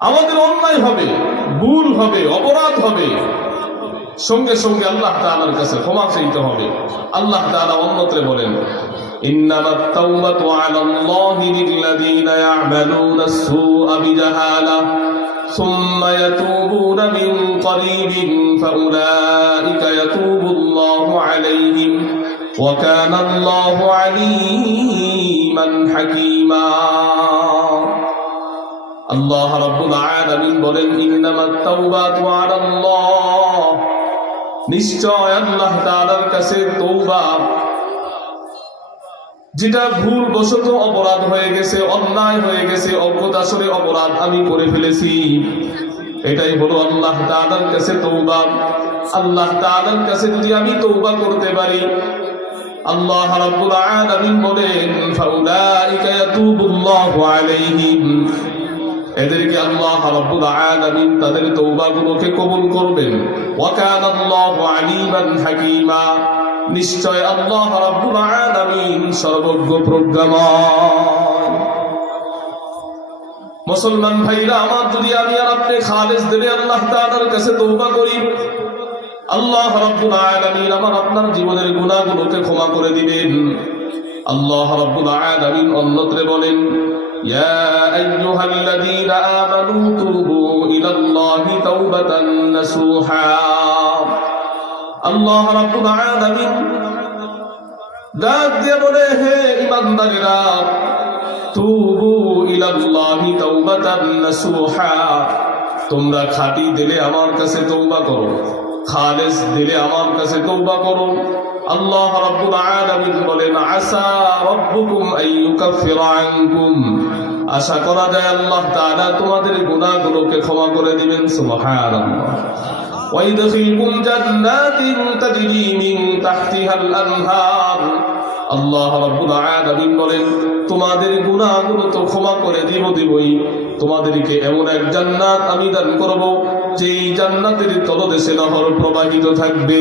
আমাদের অন্যায় হবে, ভুল হবে, অপরাধ হবে, সঙ্গে সঙ্গে আল্লাহ তাআলার কাছে ক্ষমা চাইতে হবে। আল্লাহ তাআলা অন্যত্রে বলেন, ইন্নামাত তাওবাতু আলাল্লাহি লিল্লাযীনা ইয়া'মালুনাস সুআ বিজাহালা সুম্মা ইয়াতুবুনা মিন করিবিন ফাউলাইকা ইয়াতুবুল্লাহু আলাইহিম ওয়া কানা আল্লাহু আলীমান হাকীমা। আল্লাহ রাব্বুল আলামিন বলেন, ইন্নামাত তাওবাতু আলাল্লাহ, নিশ্চয় আল্লাহ তাআলার কাছে তওবা, যেটা ভুল বশত অপরাধ হয়ে গেছে, অন্যায় হয়ে গেছে, অজ্ঞতাসরে অপরাধ আমি করে ফেলেছি, এটাই হলো আল্লাহ তাআলার কাছে তওবা। আল্লাহ তাআলার কাছে যদি আমি তওবা করতে পারি, আল্লাহ রাব্বুল আলামিন বলেন, ফাউলাইকা ইয়াতুবুল্লাহু আলাইহিম, এদেরকে আল্লাহ রাব্বুল আলামিন তাদের তওবাগুলোকে কবুল করবেন। ওয়া কানা আল্লাহু আলীমান হাকীমা, নিশ্চয় আল্লাহ রাব্বুল আলামিন সর্বজ্ঞ প্রজ্ঞাময়। মুসলমান ভাইরা আমার, যদি আমি আর আপনি খালেস দিলে আল্লাহ তাআলার কাছে তওবা করি, আল্লাহ রাব্বুল আলামিন আমার আপনার জীবনের গুনাহগুলোকে ক্ষমা করে দিবেন। আল্লাহ রাব্বুল আলামিন অন্যত্রে বলেন, ইয়া আইয়ুহাল্লাযীনা আমানু তুবু ইলাল্লাহি তাওবাতান নাসুহা। আল্লাহ রাব্বুল আলামিন ডাক দিয়ে বলে, হে ঈমানদারেরা, তুবু ইলাল্লাহি তাওবাতান নাসুহা, তোমরা খাঁটি দিলে আমার কাছে তওবা করো, খালেস দিলে আমার কাছে তওবা করো। আল্লাহ রাব্বুল আলামিন বলেন, আসা রাব্বুকুম আইয়ুকাফিরা আনকুম, আশা করা যায় আল্লাহ তাআলা তোমাদের গুনাহগুলোকে ক্ষমা করে দিবেন। সুবহানাল্লাহ। ওয়া ইদখিলকুম জান্নাতিন তাজরি মিন তাহতিহাল আনহার, আল্লাহ রাব্বুল আলামিন বলেন, তোমাদের গুনাহগুলো তো ক্ষমা করে দিবই, তোমাদেরকে এমন এক জান্নাত আমি দান করব, যেই জান্নাতের তলদেশে নহর প্রবাহিত থাকবে।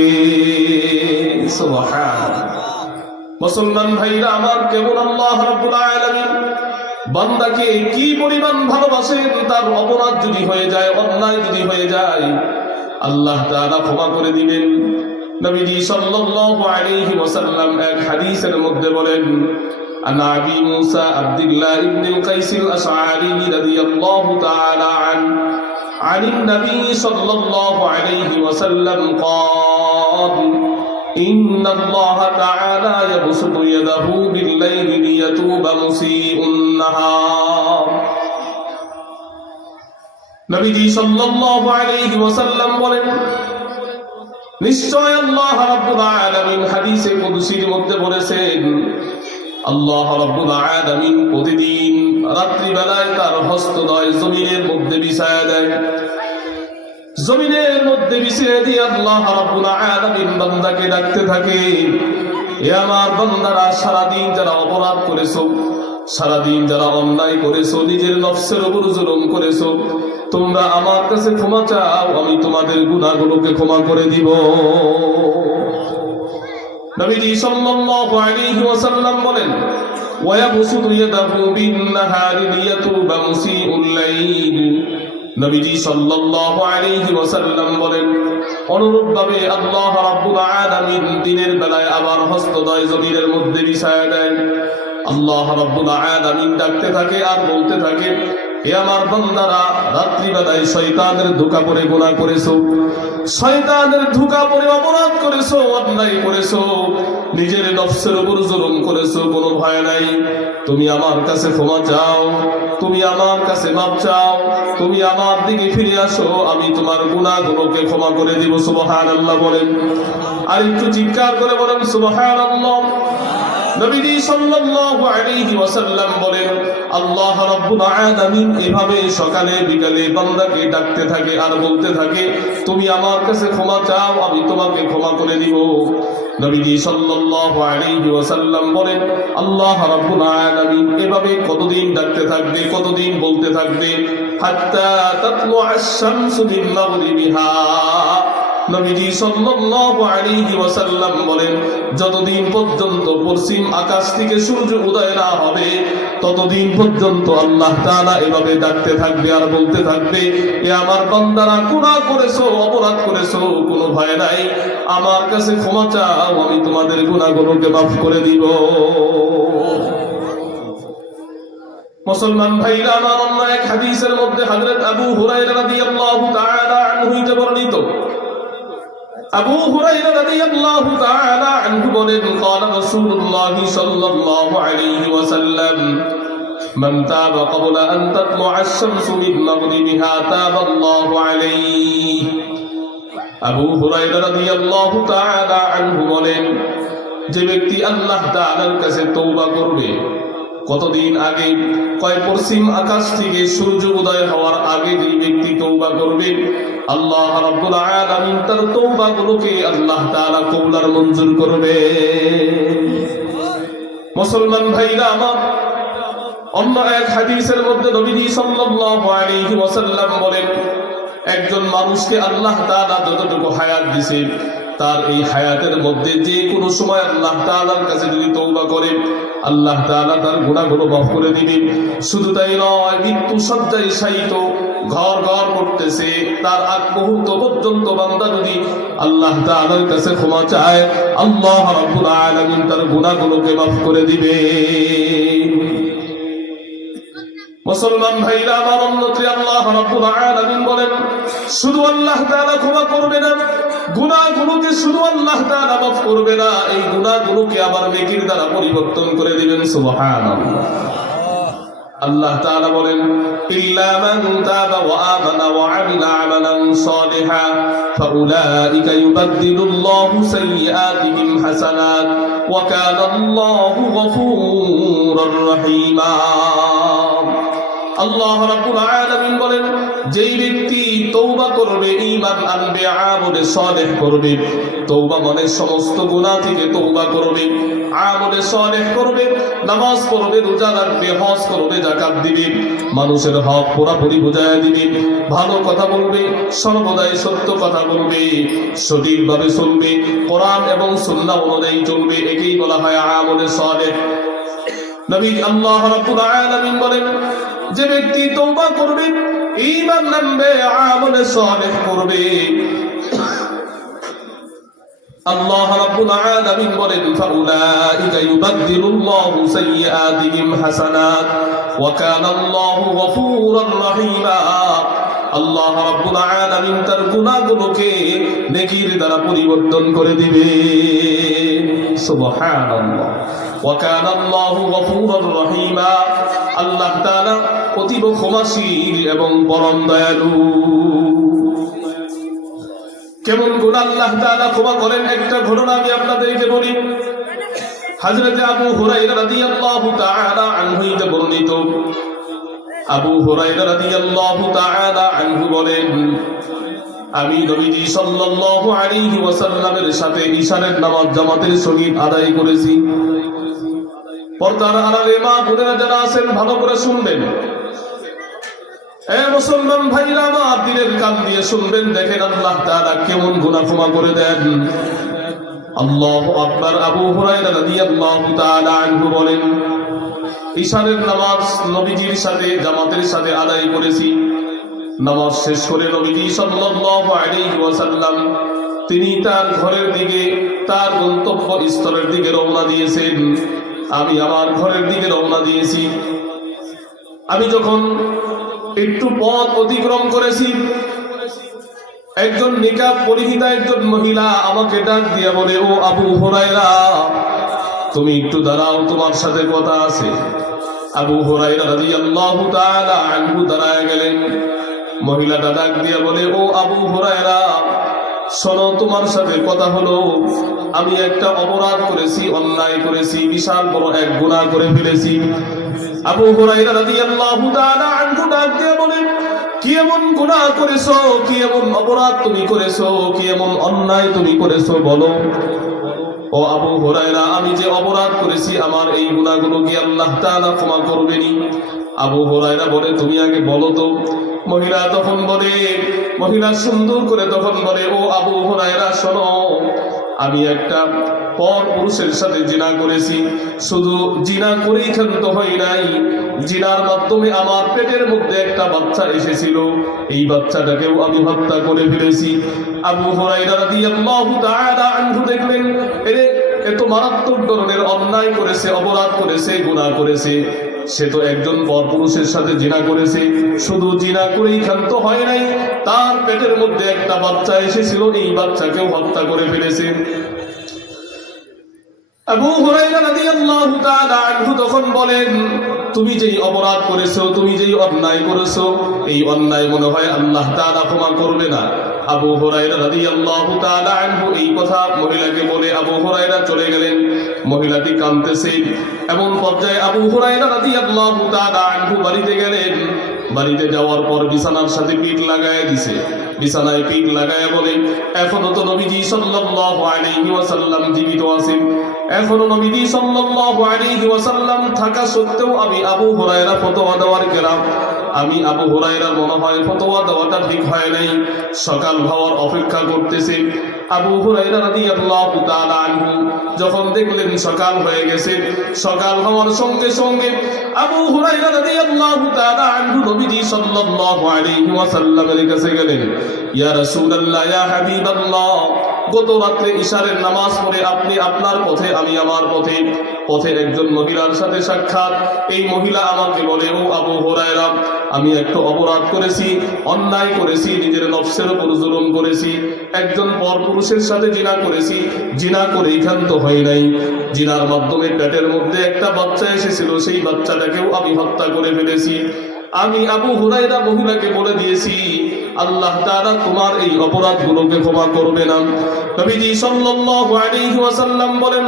সুবহানাল্লাহ। মুসলমান ভাইরা আমার, কেবল আল্লাহ রাব্বুল আলামিন বান্দাকে কি পরিমাণ ভালোবাসেন, তার অপরাধ যদি হয়ে যায়, অন্যায় যদি হয়ে যায়, আল্লাহ তাআলা ক্ষমা করে দিবেন। নবীজি সাল্লাল্লাহু আলাইহি ওয়াসাল্লাম এক হাদিসের মধ্যে বলেন, عن أبي موسى عبد الله بن القيس الأشعري رضي الله تعالى عنه عن النبي صلى الله عليه وسلم قال إن الله تعالى يبسط يده بالليل ليتوب مسيء النهار। নবীজি সাল্লাল্লাহু আলাইহি ওয়াসাল্লাম বলেন, নিশ্চয় আল্লাহ রাব্বুল আলামিন হাদিসে কুদসির মধ্যে বলেছেন, আল্লাহ রাব্বুল আলামিন প্রতিদিন রাত্রি বেলায় তার হস্তদ্বয় জমিনের মধ্যে বিছায়া দেয়। জমিনের মধ্যে বিছিয়ে দিয়ে আল্লাহ রাব্বুল আলামিন বান্দাকে ডাকতে থাকে, এ আমার বান্দারা, সারাদিন যারা অপরাধ করেছো, সারাদিন যারা অন্যায় করেছো, নিজের নফসের উপর জুলুম করেছো, তোমরা আমার কাছে ক্ষমা চাও, আমি তোমাদের গুনাহগুলোকে ক্ষমা করে দিব। নবীজি সাল্লাল্লাহু আলাইহি ওয়াসাল্লাম বলেন, ওয়া ইয়াবসুতু ইয়াদাহু বিন-নাহারি লিয়াতুবা মুসিউল লাইল। নবীজি সাল্লাল্লাহু আলাইহি ওয়াসাল্লাম বলেন, অনুরূপভাবে আল্লাহ রাব্বুল আলামিন দিনের বেলায় আবার হস্তদ্বয় জমিনের মধ্যে বিছায়া দেন। আল্লাহ রাব্বুল আলামিন ডাকতে থাকে আর বলতে থাকে, হে আমার বান্দারা, রাত্রি বেলায় শয়তানের ধোঁকা পড়ে গুনাহ করেছো, শয়তানের ধোঁকা পড়ে অপরাধ করেছো, অন্যায় করেছো, নিজের নফসের উপর জুলুম করেছো, কোনো ভয় নাই, তুমি আমার কাছে ক্ষমা চাও, তুমি আমার কাছে মাপ চাও, তুমি আমার দিকে ফিরে আসো, আমি তোমার গুনাহগুলোকে ক্ষমা করে দিব। সুবহানাল্লাহ বলেন, আর একটু চিৎকার করে বলেন সুবহানাল্লাহ। নবীজি সাল্লাল্লাহু আলাইহি ওয়াসাল্লাম বলেন, আল্লাহ রাব্বুল আলামিন এভাবে সকালে বিকালে বান্দাকে ডাকতে থাকে আর বলতে থাকে, তুমি আমার কাছে ক্ষমা চাও, আমি তোমাকে ক্ষমা করে দিব। নবীজি সাল্লাল্লাহু আলাইহি ওয়াসাল্লাম বলেন, আল্লাহ রাব্বুল আলামিন এভাবে কতদিন ডাকতে থাকবে, কতদিন বলতে থাকবে, হাত্তা তাতলুআশ শামসু মিন মাগরিবিহা। নবীজি সাল্লাল্লাহু আলাইহি ওয়াসাল্লাম বলেন, যতদিন পর্যন্ত পশ্চিম আকাশ থেকে সূর্য উদয় না হবে, ততদিন পর্যন্ত আল্লাহ তাআলা এভাবে ডাকতে থাকবে আর বলতে থাকবে, এ আমার বান্দারা, গুনাহ করেছো, অপরাধ করেছো, কোনো ভয় নাই, আমার কাছে ক্ষমা চাও, আমি তোমাদের গুনাহগুলোকে মাফ করে দিব। মুসলমান ভাইরা আমার, অন্য এক হাদিসের মধ্যে হযরত আবু হুরায়রা রাদিয়াল্লাহু তাআলা আনহু হইতে বর্ণিত, আবু হুরায়রা রাদিয়াল্লাহু তাআলা আনহু বলেন, قال رسول الله صلى الله عليه وسلم من تاب قبل أن تطلع الشمس من مغربها تاب الله عليه। আবু হুরায়রা রাদিয়াল্লাহু তাআলা আনহু বলেন, যে ব্যক্তি আল্লাহ তাআলার কাছে তওবা করবে, কতদিন আগে? কয় পশ্চিম আকাশ থেকে সূর্য উদয় হওয়ার আগে যে ব্যক্তি তওবা করবে, আল্লাহ রাব্বুল আলামিন তার তওবাগুলোকে আল্লাহ তাআলা কবুল আর মঞ্জুর করবে। মুসলমান ভাইরা আমার, অন্য এক হাদিসের মধ্যে নবীজি সাল্লাল্লাহু আলাইহি ওয়াসাল্লাম বলেন, একজন মানুষকে আল্লাহ তাআলা যতটুকু হায়াত দিয়েছে, তার এই হায়াতের মধ্যে যে কোনো সময় আল্লাহ তাআলার কাছে যদি তওবা করে, আল্লাহ তাআলা তার গুনাহগুলো মাফ করে দিবেন। শুধু তাই নয়, মৃত্যু শয্যায় শায়িত, ঘর ঘর করতেছে, তার আগ মুহূর্ত পর্যন্ত বান্দা যদি আল্লাহ তাআলার কাছে ক্ষমা চায়, আল্লাহ রাব্বুল আলামিন তার গুনাহগুলোকে মাফ করে দিবেন। মুসলমান ভাইরা আমার, অন্যত্র আল্লাহ রাব্বুল আলামিন বলেন, শুধু আল্লাহ তাআলা ক্ষমা করবে না, গুনাহগুলোকে শুধু আল্লাহ তাআলা মাফ করবে না, এই গুনাহগুলোকে আবার নেকির দ্বারা পরিবর্তন করে দিবেন। সুবহানাল্লাহ। আল্লাহ তাআলা বলেন, ইল্লা মান তাবা ওয়া আমানা ওয়া আমিলা আমালান সালিহান ফাউলাইকা ইউবাদদিলুল্লাহু সাইয়্যাতিহিম হাসানাত ওয়া কানা আল্লাহু গফুরুর রহিমা। আল্লাহ রাব্বুল আলামিন বলেন, যেই ব্যক্তি তওবা করবে, ঈমান আনবে, আমলে সালেহ করবে, তওবা মানে সমস্ত গুনাহ থেকে তওবা করবে, আমলে সালেহ করবে, নামাজ পড়বে, রোজা রাখবে, হজ করবে, যাকাত দিবে, মানুষের হক পুরোপুরি বুঝায় দিবে, ভালো কথা বলবে, সর্বদাই সত্য কথা বলবে, সঠিকভাবে চলবে, কোরআন এবং সুন্নাহ অনুযায়ী চলবে, একেই বলা হয় আমলে সালেহ। নবী আল্লাহ রাব্বুল আলামিন বলেন, যে ব্যক্তি তওবা করবে, ঈমান আনবে, আমলে সালেহ করবে, আল্লাহ রাব্বুল আলামিন বলেন, ফাউলাইকা ইউবাদদিলুল্লাহু সাইয়্যাতিহিম হাসানাত ওয়া কানা আল্লাহু গফুরুর রহিমা। আল্লাহ রাব্বুল আলামিন তার গুনাহগুলোকে নেকির দ্বারা পরিবর্তন করে দিবেন। সুবহানাল্লাহ। ওয়া কানা আল্লাহু গফুরুর রহিমা। আল্লাহ তাআলা অতীব ক্ষমাশীল এবং পরম দয়ালু। কেমন গুনাহ আল্লাহ তাআলা ক্ষমা করেন, একটা ঘটনা আমি আপনাদেরকে বলি। হযরত আবু হুরায়রা রাদিয়াল্লাহু তাআলা আনহু হতে বর্ণিত, আবু হুরায়রা রাদিয়াল্লাহু তাআলা আনহু বলেন, আমি নবীজি সাল্লাল্লাহু আলাইহি ওয়াসাল্লামের সাথে ইশারের নামাজ জামাতের সহিত আদায় করেছি। পর্দার আড়ালে মা বোনেরা যারা আছেন, ভালো করে শুনবেন। এ মুসলমান ভাইরা আমার, দিলের কান দিয়ে শুনবেন, দেখেন আল্লাহ তাআলা কেমন গুনাহ ক্ষমা করে দেন। আল্লাহু আকবার। আবু হুরায়রা রাদিয়াল্লাহু তাআলা আনহু বলেন, ইশারের নামাজ নবীজির সাথে জামাতের সাথে আদায় করেছি। নামাজ শেষ করে নবীজি সাল্লাল্লাহু আলাইহি ওয়াসাল্লাম তিনি তার ঘরের দিকে, তার গন্তব্য স্থলের দিকে রওনা দিয়েছেন। আমি আমার ঘরের দিকে রওনা দিয়েছি। আমি যখন একটু পথ অতিক্রম করেছি, একজন নিকাব পরিহিতা একজন মহিলা আমাকে ডাক দিয়ে বলে, ও আবু হুরায়রা, তুমি একটু দাঁড়াও, তোমার সাথে কথা আছে। আবু হুরায়রা রাদিয়াল্লাহু তাআলা আনহু দাঁড়ায় গেলেন। মহিলাটা ডাক দিয়ে বলে, ও আবু হুরায়রা, শোনো, তোমার সাথে কথা হলো। আমি একটা অপরাধ করেছি, অন্যায় করেছি, বিশাল বড় এক গুনাহ করে ফেলেছি। আবু হুরায়রা রাদিয়াল্লাহু তাআলা আনহু ডাক দিয়ে বলেন, কি এমন গুনাহ করেছো, কি এমন অপরাধ তুমি করেছো, কি এমন অন্যায় তুমি করেছো, বলো। ও আবু হুরায়রা, আমি যে অপরাধ করেছি, আমার এই গুনাহগুলো কি আল্লাহ তাআলা ক্ষমা করবেনি? আবু হুরায়রা বলে, তুমি আগে বলো তো। মহিলা তখন বলে, মহিলা সুন্দর করে তখন বলে, ও আবু হুরায়রা, শোনো, আমি একটা পর পুরুষের সাথে জিনা করেছি, শুধু জিনা করেই ক্ষান্ত হই নাই, জিনার মাধ্যমে আমার পেটের মধ্যে একটা বাচ্চা এসেছিল, এই বাচ্চাটাকেও আমি হত্যা করে ফেলেছি। আবু হুরায়রা রাদিয়াল্লাহু তাআলা আনহু দেখলেন এত মারাত্মক ধরনের অন্যায় করেছে, অপরাধ করেছে, গুনাহ করেছে। সে তো একজন পরপুরুষের সাথে জিনা করেছে, শুধু জিনা করেই ক্ষান্ত হয় নাই, তার পেটের মধ্যে একটা বাচ্চা এসেছিল, এই বাচ্চাকেও হত্যা করে ফেলেছে। আবু হুরায়রা রাদিয়াল্লাহু তাআলা আনহু তখন বলেন, তুমি যেই অপরাধ করেছো, তুমি যেই অন্যায় করেছো, এই অন্যায় মনে হয় আল্লাহ তাআলা ক্ষমা করবে না। আবু হুরায়রা রাদিয়াল্লাহু তাআলা আনহু এই কথা মহিলাকে বলে আবু হুরায়রা চলে গেলেন। মহিলাটি কাঁদতেছে, এমন পর্যায়ে আবু হুরায়রা রাদিয়াল্লাহু তাআলা আনহু বাড়িতে গেলেন। বাড়িতে যাওয়ার পর বিছানার সাথে পিঠ লাগায় দিছে, বিছানায় পিঠ লাগায় বলে, এখনো তো নবীজি সাল্লাল্লাহু আলাইহি ওয়াসাল্লাম জীবিত আছেন, এখনো নবীজি সাল্লাল্লাহু আলাইহি ওয়াসাল্লাম থাকা সত্ত্বেও আমি আবু হুরায়রা ফতোয়া দেওয়ার গেলাম, আমি আবু হুরায়রা মনে হয় ফতোয়া দেওয়াটা ঠিক হয় নাই। সকাল হওয়ার অপেক্ষা করতেছে। আবু হুরায়রা রাদিয়াল্লাহু তাআলা আনহু যখন দেখলেন সকাল হয়ে গেছে, সকাল হওয়ার সঙ্গে সঙ্গে আবু হুরায়রা রাদিয়াল্লাহু তাআলা আনহু নবীজি সাল্লাল্লাহু আলাইহি ওয়াসাল্লামের কাছে গেলেন। ইয়া রাসূলুল্লাহ, ইয়া হাবিবাল্লাহ, গত রাতে ইশারের নামাজ পড়ে আপনি আপনার পথে, আমি আমার পথে, পথে একজন মহিলার সাথে সাক্ষাৎ। এই মহিলা আমাকে বলে, ও আবু হুরায়রা, আমি একটা অপরাধ করেছি, অন্যায় করেছি, নিজের নফসের উপর জুলুম করেছি, একজন পরপুরুষের সাথে জিনা করেছি, জিনা করেই ক্ষান্ত হয় নাই, জিনার মাধ্যমে পেটের মধ্যে একটা বাচ্চা এসেছিল, সেই বাচ্চাটাকেও আমি হত্যা করে ফেলেছি। আমি আবু হুরায়রা মহিলাকে বলে দিয়েছি, আল্লাহ তাআলা তোমার এই অপরাধগুলোকে ক্ষমা করবে না। নবীজি সাল্লাল্লাহু আলাইহি ওয়াসাল্লাম বলেন,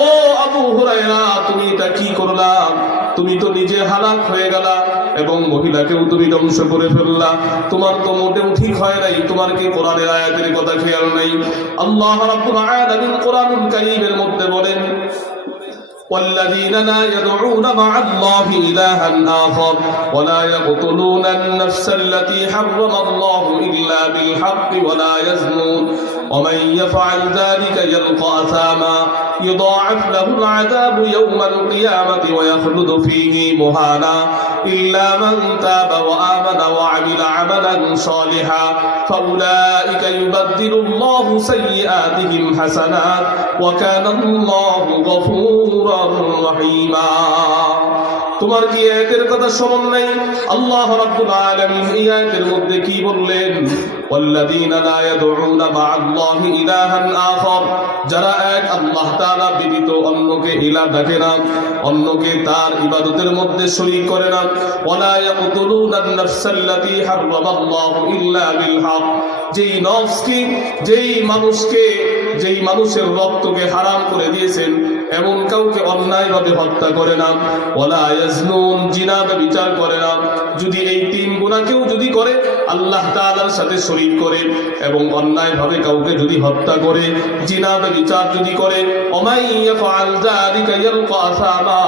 ও আবু হুরায়রা, তুমি এটা কি করলা? তুমি তো নিজে হালাক হয়ে গেলা এবং মহিলাকেও তুমি ধ্বংস করে ফেললা, তোমার তো মোটেও ঠিক হয় নাই। তোমার কি কোরআনের আয়াতের কথা খেয়াল নাই? আল্লাহ রাব্বুল আলামিন কোরআনুল কারীমের মধ্যে বলেন, والذين لا يدعون مع الله إلها آخر ولا يقتلون النفس التي حرم الله إلا بالحق ولا يزنون ومن يفعل ذلك يلقى أثاما يضاعف له العذاب يوم القيامة ويخلد فيه مهانا إلا من تاب وآمن وعمل عملا صالحا فأولئك يبدل الله سيئاتهم حسنات وكان الله غفورا رحيما। তোমার কি আয়াতের কথা স্মরণ নাই? আল্লাহ রাব্বুল আলামিন এই আয়াতের মধ্যে কি বললেন? ওয়াল্লাযীনা লা ইয়াদউনা মা'আল্লাহি ইলাহান আখার, যারা এক আল্লাহ তাআলা ব্যতীত অন্যকে ইলাহ ডাকে না, অন্যকে তার ইবাদতের মধ্যে শরীক করে না। ওয়ালা ইয়াকতুলুনান নাফসাল্লাতী হারামাল্লাহু ইল্লা বিল হক, যেই নফসকে, যেই মানুষের রক্তকে হারাম করে দিয়েছেন এমন কাউকে অন্যায়ভাবে হত্যা করে না। ওয়ালা ইয়াজনুন, জিনা ব্যভিচার করে না। যদি এই তিন গুনাহ কেউ যদি করে, আল্লাহ তাআলার সাথে শরীক করে এবং অন্যায়ভাবে কাউকে যদি হত্যা করে, জিনা ব্যভিচার যদি করে, ওমাই ইয়াফআল যালিকা ইয়ালকা আসামা,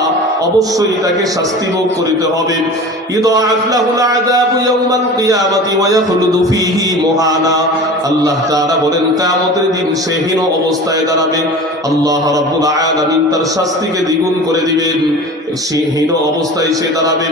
অবশ্যই তাকে শাস্তি ভোগ করিতে হবে। ইউদাআফ লাহুল আযাবু ইয়াওমাল কিয়ামাতি ওয়া ইয়াখলুদু ফীহি মুহানা, আল্লাহ তাআলা বলেন কিয়ামতের দিন সে হীন অবস্থায় দাঁড়াবে, আল্লাহ রাব্বুল আলামিন তার শাস্তিকে দ্বিগুণ করে দিবেন, সে হীন অবস্থায় সে দাঁড়াবে।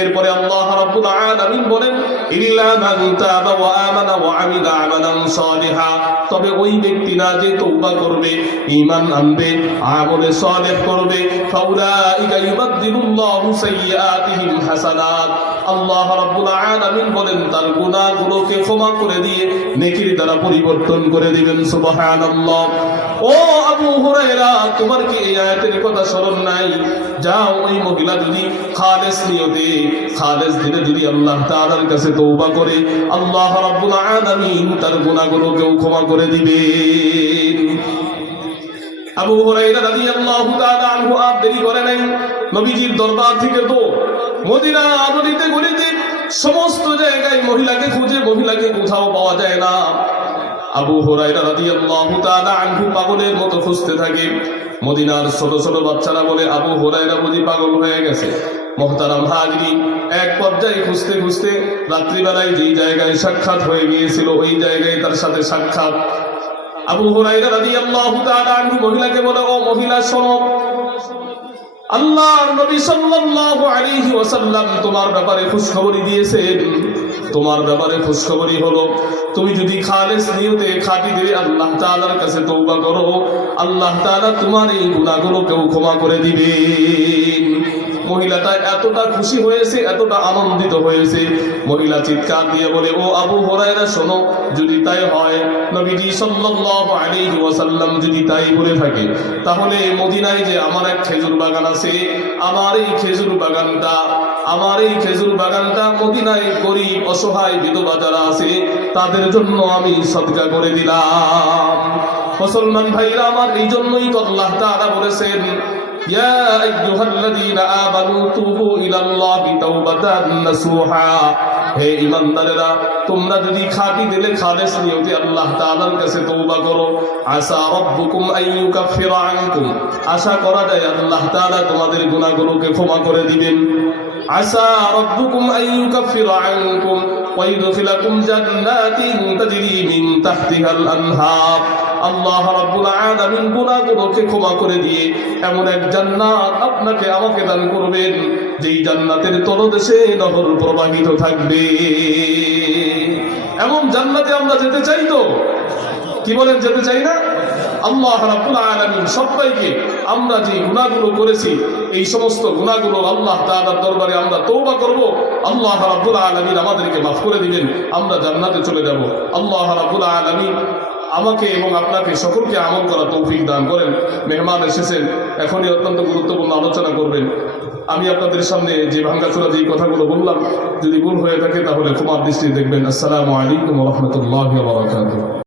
এরপরে আল্লাহ রাব্বুল আলামিন বলেন, ইল্লা মান তাবা ওয়া আমানা ওয়া আমিলা আমালান সালিহা, তবে ওই ব্যক্তি না যে তওবা করবে, ঈমান আনবে, আমলে সালেহ করবে, ফাউলাইকা ইউবাদদিলুল্লাহু সাইয়্যাতিহিম হাসানাত, আল্লাহ রাব্বুল আলামিন বলেন তার গুনাহগুলোকে ক্ষমা করে দিয়ে নেকির দ্বারা পরিবর্তন করে দিবেন। সুবহানাল্লাহ। ও আবু হুরায়রা, তোমার কি এই আয়াতের কথা স্মরণ নাই? যাও, ওই মহিলা যদি খালেস নিয়তে, খালেস দিলে যদি আল্লাহ তাআলার কাছে তওবা করে, আল্লাহ রাব্বুল আলামিন তার গুনাহগুলোকেও ক্ষমা করে দিবেন। আবু হুরায়রা রাদিয়াল্লাহু তাআলা আনহু আর দেরি করে নাই, নবীজির দরবার থেকে তো মদিনা গলিতে গলিতে সমস্ত জায়গায় মহিলাকে খুঁজে, মহিলাকে কোথাও পাওয়া যায় না। আবু হুরায়রা রাদিয়াল্লাহু তাআলা আনহু পাগলের মতো খুঁজতে থাকে। মদিনার ছোট ছোট বাচ্চারা বলে, আবু হুরায়রা বুঝি পাগল হয়ে গেছে। মুহতারাম হাজিরিন, এক পর্যায়ে খুঁজতে খুঁজতে রাত্রিবেলায় যেই জায়গায় সাক্ষাৎ হয়ে গিয়েছিল, ওই জায়গায় তার সাথে সাক্ষাৎ। আবু হুরায়রা রাদিয়াল্লাহু তাআলা আনহু মহিলাকে বলে, ও মহিলা শোনো, আল্লাহর নবী সাল্লাল্লাহু আলাইহি ওয়াসাল্লাম তোমার ব্যাপারে খুশখবরি দিয়েছেন। তোমার ব্যাপারে খুশখবরি হলো, তুমি যদি খালেস নিয়তে খাঁটি দিলে আল্লাহ তাআলার কাছে তওবা করো, আল্লাহ তাআলা তোমার এই গুনাহগুলোকেও ক্ষমা করে দিবেন। মহিলাটা এতটা খুশি হয়েছে, এতটা আনন্দিত হয়েছে, মহিলা চিৎকার দিয়ে বলে, ও আবু হুরায়রা শোনো, যদি তাই হয়, নবীজি সাল্লাল্লাহু আলাইহি ওয়াসাল্লাম যদি তাই বলে থাকে, তাহলে মদিনায় যে আমার এক খেজুর বাগান আছে, আমার এই খেজুর বাগানটা মদিনায় গরিব অসহায় বিধবা যারা আছে তাদের জন্য আমি সদকা করে দিলাম। মুসলমান ভাইরা আমার, এই জন্যই তো আল্লাহ তাআলা বলেছেন, ইয়া আইয়ুহাল্লাযীনা আমানু তুবু ইলাল্লাহি তাওবাতান নাসুহা। হে ঈমানদারেরা, তোমরা যদি খাঁটি দিলে খালেস নিয়তে আল্লাহ তাআলার কাছে তওবা করো, আসা রাব্বুকুম আইয়ুকাফিরা আনকুম, আশা করা যায় আল্লাহ তাআলা তোমাদের গুনাহগুলোকে ক্ষমা করে দিবেন। আসা রাব্বুকুম আইয়ুকাফিরা আনকুম ওয়া ইউদখিলাকুম জান্নাতিন তাজরি মিন তাহতিহাল আনহার। আল্লাহ রাব্বুল আলামিন গুনাহগুলোকে ক্ষমা করে দিয়ে এমন এক জান্নাত আপনাকে আমাকে দান করবেন, যেই জান্নাতের তলদেশে নহর প্রবাহিত থাকবে। এমন জান্নাতে আমরা যেতে চাই তো? কি বলেন, যেতে চাই না? আল্লাহ রাব্বুল আলামিন সবাইকে আমরা যে গুনাহগুলো করেছি, এই সমস্ত গুনাহগুলো আল্লাহ তাআলার দরবারে আমরা তওবা করব, আল্লাহ রাব্বুল আলামিন আমাদেরকে মাফ করে দিবেন, আমরা জান্নাতে চলে যাব। আল্লাহ রাব্বুল আলামিন আমাকে এবং আপনাকে সকলকে আমল করা তৌফিক দান করেন। মেহমান এসেছেন, এখনই অত্যন্ত গুরুত্বপূর্ণ আলোচনা করবেন। আমি আপনাদের সামনে যে ভাঙ্গাচোরা যে কথাগুলো বললাম, যদি ভুল হয়ে থাকে তাহলে ক্ষমার দৃষ্টি দেখবেন। আসসালামু আলাইকুম ওয়া রাহমাতুল্লাহি ওয়া বারাকাতুহু।